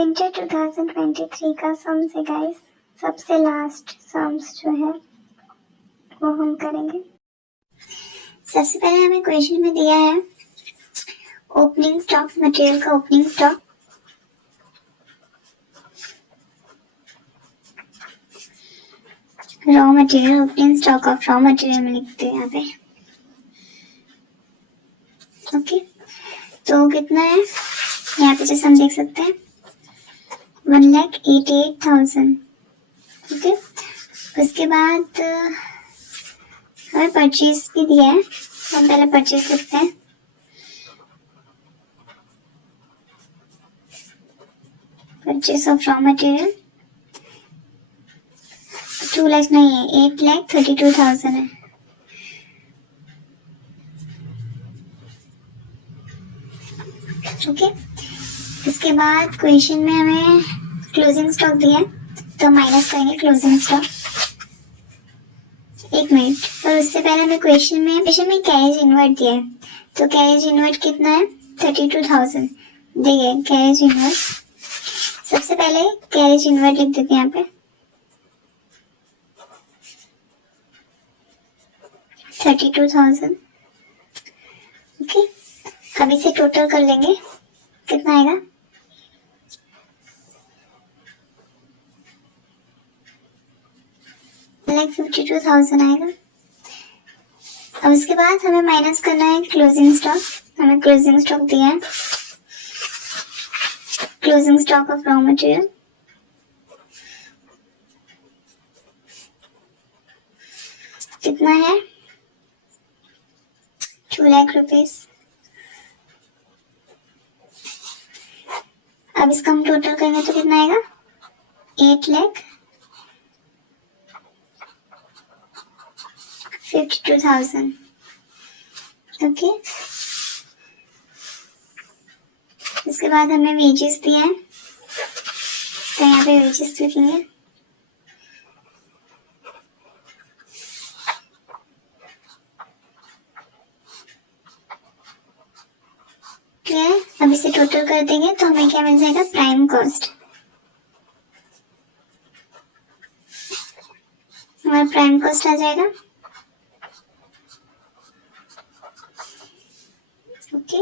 Winter 2023 का sums है guys, सबसे लास्ट सम्स जो है वो हम करेंगे। सबसे पहले हमें क्वेश्चन में दिया है ओपनिंग स्टॉक, मटेरियल का opening stock. Raw material, opening stock of raw material में लिखते हैं यहाँ पे। ओके, तो कितना है यहाँ पे जैसे हम देख सकते हैं 1,88,000। ओके, उसके बाद हमें परचेज भी दिया है, हम पहले परचेज लिखते हैं। Purchase of raw material 2 lakh नहीं है, 8,32,000 है। ओके, इसके बाद क्वेश्चन में हमें क्लोजिंग स्टॉक दिया है, तो माइनस करेंगे क्लोजिंग स्टॉक। एक मिनट, पर उससे पहले हमें क्वेश्चन में कैरेज इनवर्ट दिया है, तो कैरेज इनवर्ट कितना है 32,000 देखिए। कैरेज इनवर्ट सबसे पहले कैरेज इनवर्ट लिख देते हैं यहाँ पे 32,000। ओके, अब इसे टोटल कर लेंगे, कितना आएगा 1,52,000 आएगा। अब उसके बाद हमें माइनस करना है क्लोजिंग स्टॉक। हमें क्लोजिंग स्टॉक दिया है, closing stock of raw material कितना है 2 लाख रुपीस। अब इसका हम टोटल करेंगे तो कितना आएगा 8,52,000। ओके, इसके बाद हमें वेजेस दिया है, तो यहाँ पे वेजेस लिखेंगे। क्लियर, अब इसे टोटल कर देंगे तो हमें क्या मिल जाएगा प्राइम कॉस्ट। हमारा प्राइम कॉस्ट आ जाएगा। ओके,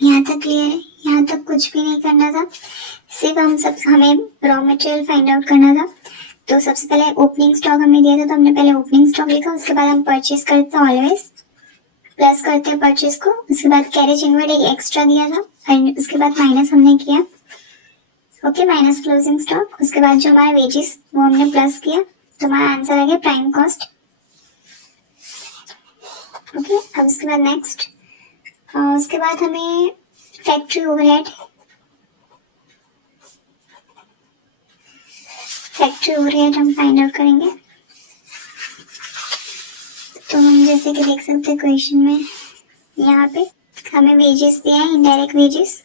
यहाँ तक क्लियर है, यहाँ तक कुछ भी नहीं करना था, सिर्फ हमें रॉ मटेरियल फाइंड आउट करना था। तो सबसे पहले ओपनिंग स्टॉक हमें दिया था, तो हमने पहले ओपनिंग स्टॉक लिखा, उसके बाद हम परचेज करते हैं ऑलवेज प्लस करते हैं परचेज को। उसके बाद कैरेज इनवर्ट एक एक्स्ट्रा दिया था एंड उसके बाद माइनस हमने किया। ओके, माइनस क्लोजिंग स्टॉक, उसके बाद जो हमारा वेजेस वो हमने प्लस किया, तो हमारा आंसर आ गया प्राइम कॉस्ट। ओके, अब उसके बाद नेक्स्ट, उसके बाद हमें फैक्ट्री ओवरहेड हम फाइंड आउट करेंगे। तो हम जैसे कि देख सकते हैं क्वेश्चन में यहाँ पे हमें वेजेस दिया है, इनडायरेक्ट वेजेस,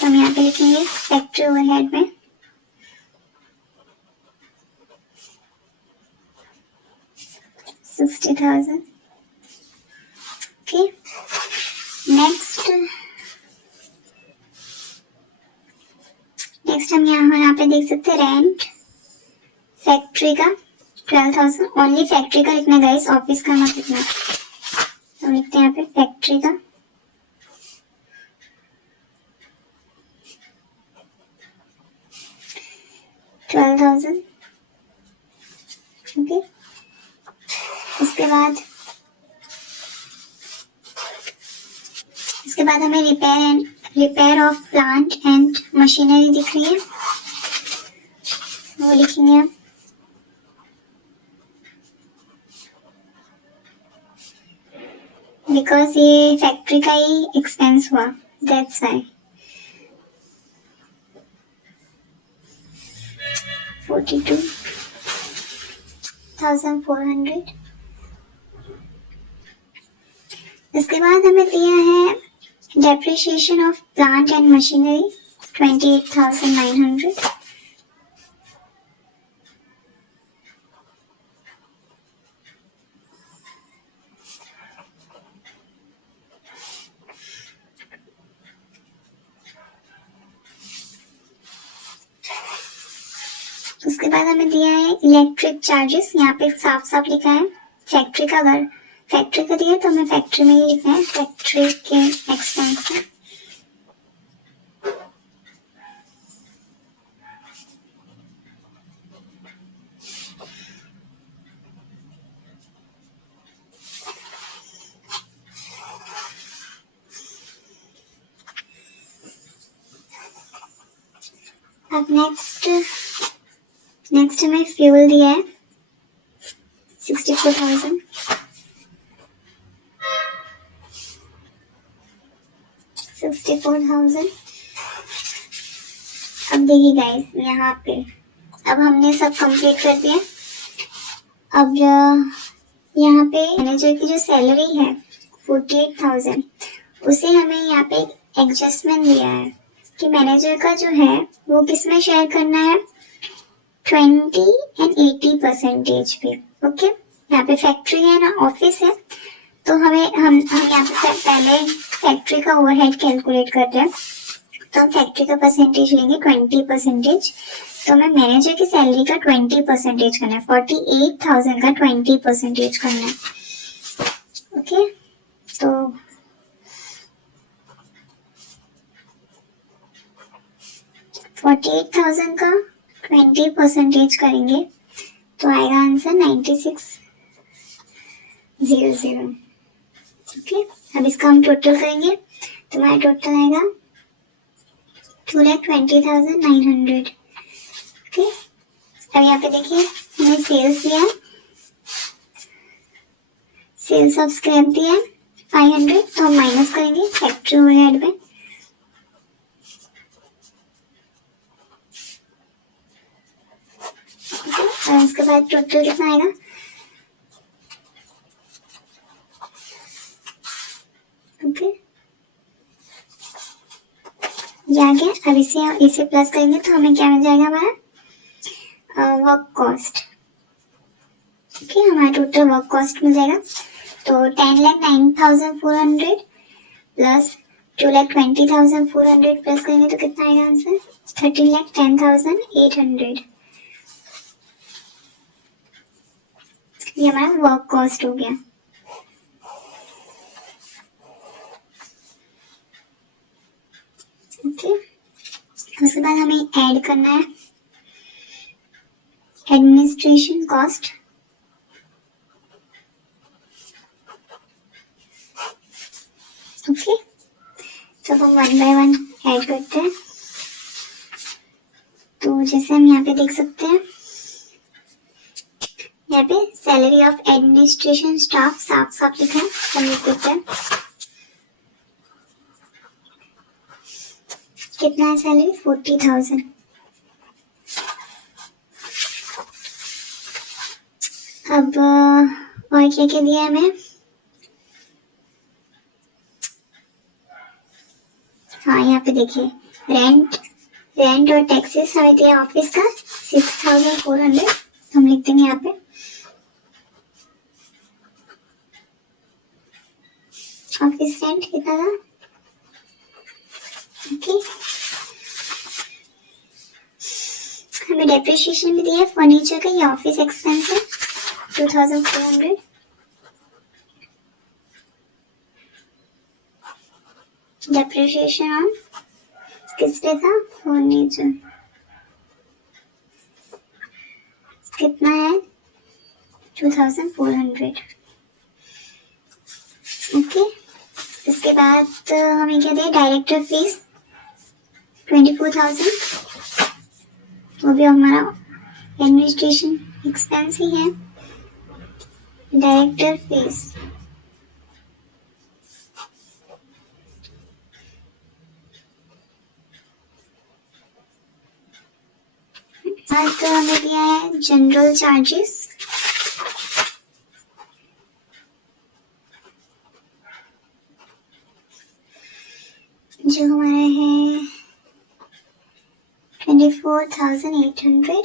तो हम यहाँ पे लिखेंगे फैक्ट्री ओवरहेड में 60,000। ओके, नेक्स्ट हम यहाँ पे देख सकते हैं रेंट फैक्ट्री का 12,000। ओनली फैक्ट्री का लिखना गाइस, ऑफिस का मत लिखना। तो लिखते हैं यहाँ पे फैक्ट्री का 12,000। ओके, इसके बाद हमें repair of plant and machinery दिख रही है, वो लिखेंगे हम। बिकॉज ये फैक्ट्री का ही एक्सपेंस हुआ, दैट्स व्हाई। 42,400। इसके बाद हमें दिया है depreciation of plant and machinery 28,900। उसके बाद हमें दिया है इलेक्ट्रिक चार्जेस, यहाँ पे साफ साफ लिखा है फैक्ट्री का, अगर फैक्ट्री का दिया तो हमें फैक्ट्री में ही लिखना है, फैक्ट्री के एक्सपेंस में। अब नेक्स्ट हमें फ्यूल दिया है 64,000। अब देखिए गाइस, यहाँ पे अब हमने सब कंप्लीट कर दिया। अब यहाँ पे मैनेजर की जो सैलरी है 48,000, उसे हमें यहाँ पे एडजस्टमेंट दिया है कि मैनेजर का जो है वो किस में शेयर करना है, 20 and 80% पे। ओके, यहाँ पे फैक्ट्री है ना, ऑफिस है, तो हम यहाँ पे पहले फैक्ट्री का ओवरहेड कैलकुलेट कर रहे हैं, तो हम फैक्ट्री का परसेंटेज लेंगे 20%। तो हमें मैनेजर की सैलरी का 20% करना है, 48,000 का 20% करना है। ओके, तो 48,000 का 20% करेंगे तो आएगा आंसर 9600। ओके, अब इसका हम टोटल करेंगे तो हमारा टोटल आएगा 2,20,900। ओके, अब यहाँ पे देखिए हमने सेल्स दिया, सेल्स ऑफ स्क्रैप दिया 500, तो हम माइनस करेंगे फैक्ट्री ओवरहेड में। और उसके बाद टोटल कितना आएगा, ओके ये आ गया। अब इसे प्लस करेंगे तो हमें क्या मिल जाएगा, हमारा वर्क कॉस्ट। ओके, हमारा टोटल वर्क कॉस्ट मिल जाएगा। तो 10,09,400 प्लस 2,20,400 प्लस करेंगे तो कितना आएगा आंसर, 13,10,800। ये हमारा वर्क कॉस्ट हो गया। ओके, उसके बाद हमें ऐड करना है एडमिनिस्ट्रेशन कॉस्ट। ओके, तो हम 1 by 1 ऐड करते हैं। तो जैसे हम यहाँ पे देख सकते हैं, यहाँ पे सैलरी ऑफ एडमिनिस्ट्रेशन स्टाफ साफ साफ लिखा है, हम लिख देते हैं कितना है सैलरी, 40,000। अब और क्या क्या दिया हमें, हाँ यहाँ पे देखिए रेंट और टैक्सेस हमें दिया ऑफिस का 6,400, हम लिख देंगे यहाँ पे। ऑफिस रेंट कितना था, ओके हमें डेप्रिसिएशन भी दिया है फर्नीचर का, ये ऑफिस एक्सपेंस है 2,400। डेप्रिसिएशन ऑन किस पे था, फर्नीचर, कितना है 2,400। ओके, इसके बाद हमें क्या दिया, डायरेक्टर फीस 24,000, वो भी हमारा एडमिनिस्ट्रेशन एक्सपेंस ही है। डायरेक्टर फीस तो हमें दिया है जनरल चार्जेस, जो हमारा है 24,800।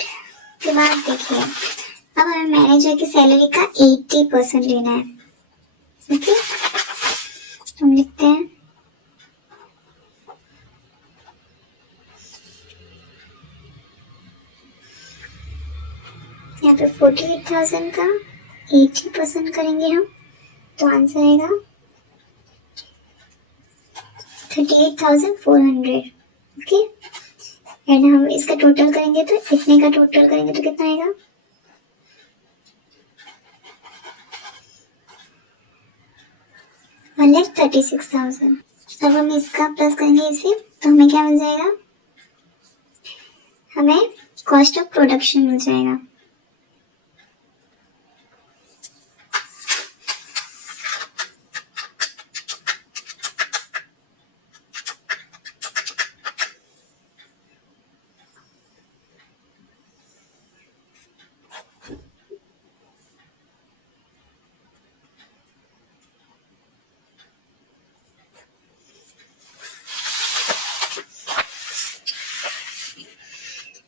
के बाद देखिए अब हमें मैनेजर की सैलरी का 80% लेना है। ओके, हम लिखते हैं पे 48,000 का 80% करेंगे हम, तो आंसर आएगा 38,400। ओके, एंड हम इसका टोटल करेंगे तो इतने का टोटल करेंगे तो कितना आएगा, 1,36,000। अब हम इसका प्लस करेंगे इसे, तो हमें क्या मिल जाएगा, हमें कॉस्ट ऑफ प्रोडक्शन मिल जाएगा।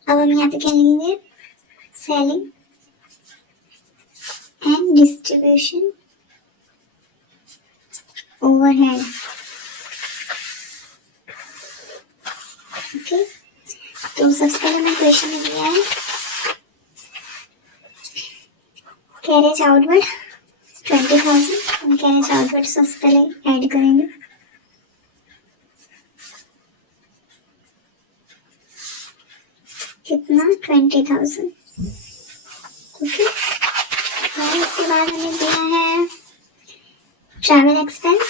अब हम यहाँ पे क्या लिखेंगे, selling and distribution overhead. Okay, तो सबसे पहले मैं क्वेश्चन में दिया है कैरेज आउटवर्ड 20,000, हम कैरेज आउटवर्ड सबसे पहले ऐड करेंगे। कितना, 20,000। ओके, और इसके बाद हमें दिया है ट्रैवल एक्सपेंस,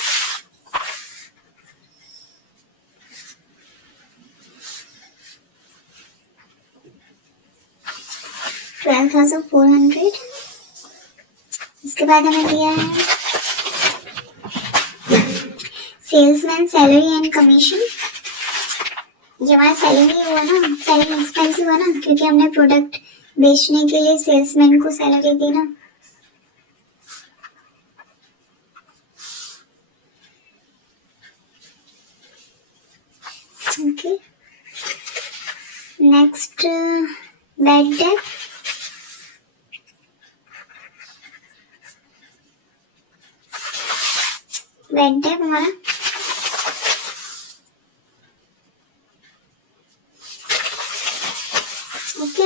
$12,400। इसके बाद हमें दिया है सेल्समैन सैलरी एंड कमीशन। ये हमारा सैलरी हुआ ना, सेलिंग एक्सपेंस हुआ ना, क्योंकि हमने प्रोडक्ट बेचने के लिए सेल्समैन को सैलरी दी ना। Okay, next bad debt, bad debt हमारा ओके।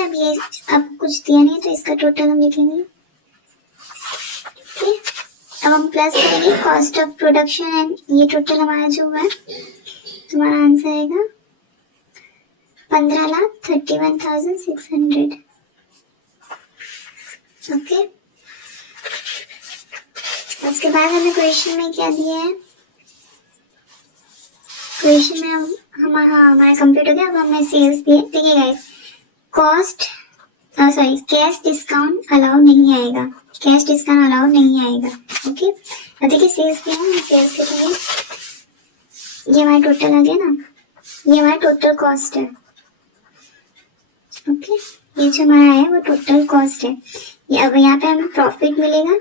अब कुछ दिया नहीं तो इसका टोटल हम लिखेंगे। ओके, अब हम प्लस करेंगे कॉस्ट ऑफ प्रोडक्शन एंड ये टोटल हमारा जो हुआ है, तुम्हारा आंसर आएगा 15,31,600। ओके, उसके बाद हमें क्वेश्चन में क्या दिया है, क्वेश्चन में हमारा कंप्लीट हो गया। अब हमें सेल्स दिए। देखिए guys, cost sorry cash discount allow नहीं आएगा, कैश डिस्काउंट अलाउ नहीं आएगा। ओके, अब देखिए सेल्स दिया है, सेल्स लिखेंगे, ये हमारा टोटल आ गया ना, ये हमारा टोटल कॉस्ट है। ओके, ये जो हमारा है वो टोटल कॉस्ट है। ये अब यहाँ पे हमें प्रॉफिट मिलेगा,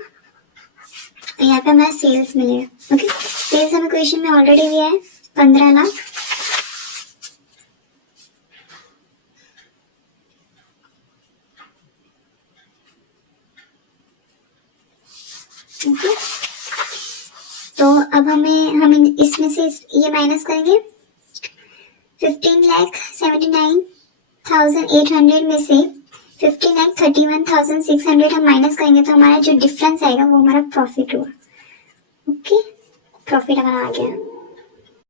यहाँ पे हमारा सेल्स मिलेगा। ओके, सेल्स हमें क्वेश्चन में ऑलरेडी दिया है 15 लाख। ओके, तो अब हमें इसमें से ये माइनस करेंगे, 15,79,800 में से 15,31,600 हम माइनस करेंगे, तो हमारा जो डिफरेंस आएगा वो हमारा प्रॉफिट हुआ। ओके, प्रॉफिट हमारा आ गया।